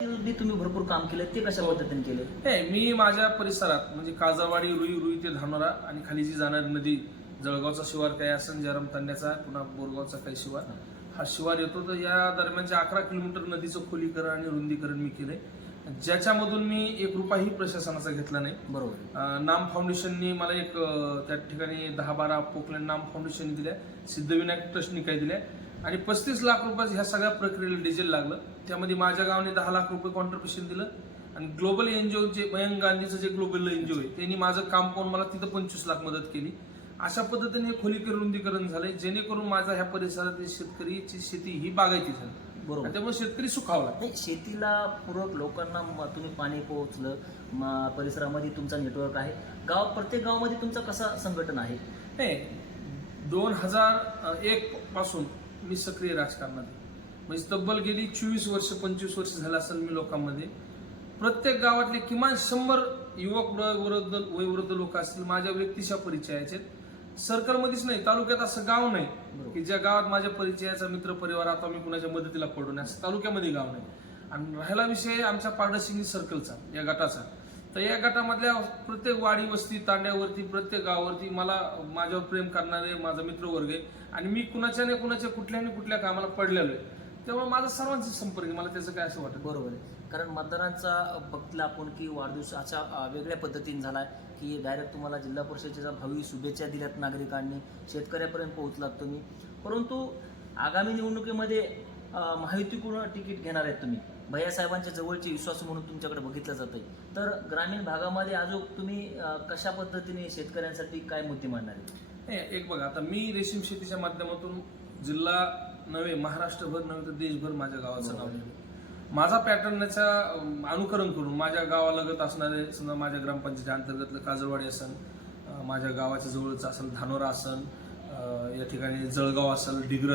बी तुम्ही भरपूर काम केलं, ते कशा पद्धतीने केले? मी माझ्या परिसरात म्हणजे काजळवाडी, रुई ते धानोरा आणि खाली जी जाणारी नदी, जळगावचा शिवार काही असेल, जयराम तांड्याचा, पुन्हा बोरगावचा काही शिवार, हा शिवार येतो. तर या दरम्यानचे 11 किलोमीटर नदीचं खोलीकरण आणि रुंदीकरण मी केलंय, ज्याच्यामधून मी 1 रुपयाही प्रशासनाचा घेतला नाही. बरोबर. नाम फाउंडेशननी मला एक त्या ठिकाणी 10-12 पोकलँड नाम फाउंडेशनने दिल्या, सिद्धविनायक ट्रस्टनी काही दिल्या आणि 35 लाख रुपये ह्या सगळ्या प्रक्रियेला डिझेल लागलं. त्यामध्ये माझ्या गावाने 10 लाख रुपये कॉन्ट्रिब्युशन दिलं आणि ग्लोबल एनजीओ जे मयंक गांधीचं जे ग्लोबल एनजीओ आहे त्यांनी माझं काम पाहून मला तिथं 25 लाख मदत केली. अशा पद्धतीने खोलीकरण रुंदीकरण झालंय, जेणेकरून माझ्या ह्या परिसरातील शेतकरीची शेती ही बागायती झाली. बरोबर. त्यामुळे शेतकरी सुखावला. शेतीला पूरक लोकांना तुम्ही पाणी पोहोचलं, परिसरामध्ये तुमचा नेटवर्क आहे, प्रत्येक गावामध्ये तुमचं कसं संघटन आहे? 2001 पासून मी सक्रिय राजकारणात आहे. म्हणजे तब्बल गेली 24 वर्ष 25 वर्ष झालं असेल मी लोकांमध्ये. प्रत्येक गावातले किमान 100 युवक वयोवृद्ध लोक असतील माझ्या व्यक्तिशा परिचयाचे. सर्कलमध्येच नाही, तालुक्यात असं गाव नाही की ज्या गावात माझ्या परिचयाचा मित्र परिवार आता मी कुणाच्या मदतीला पडून, असं तालुक्यामध्ये गाव नाही. आणि राहिला विषय आमच्या पारडसिंगी सर्कलचा, या गटाचा, तर या गटामधल्या प्रत्येक वाडी वस्ती तांड्यावरती प्रत्येक गावावरती मला माझ्यावर प्रेम करणारे माझा मित्रवर्ग आहे आणि मी कुणाच्या नाही कुणाच्या कुठल्या कामाला पडलेलो आहे. त्यामुळे माझा सर्वांचा संपर्क, मला त्याचं काय असं वाटतं. बरोबर आहे. कारण मतदारांचा बघितला आपण की वाढदिवसाचा वेगळ्या पद्धतीने झाला की डायरेक्ट तुम्हाला जिल्हा परिषदेच्या भावी शुभेच्छा दिल्यात नागरिकांनी, शेतकऱ्यापर्यंत पोहोचलात तुम्ही. परंतु आगामी निवडणुकीमध्ये महायुतीकडून तिकीट घेणार आहेत तुम्ही, भैयासाहेबांच्या जवळचे विश्वास म्हणून तुमच्याकडे बघितलं जात आहे. तर ग्रामीण भागामध्ये अजून तुम्ही कशा पद्धतीने शेतकऱ्यांसाठी काय मुद्दे मांडणार आहे? एक बघा, आता मी रेशीम शेतीच्या माध्यमातून जिल्हा नव्हे महाराष्ट्रभर नव्हे तर देशभर माझ्या गावाचं नाव लिहिलं. माझा पॅटर्नचा अनुकरण करून माझ्या गावालगत असणारे, समजा माझ्या ग्रामपंचायतीच्या अंतर्गतलं काजळवाडी असेल, माझ्या गावाच्या जवळचं असेल धानोरा असेल, या ठिकाणी जळगाव असेल, डिग्रज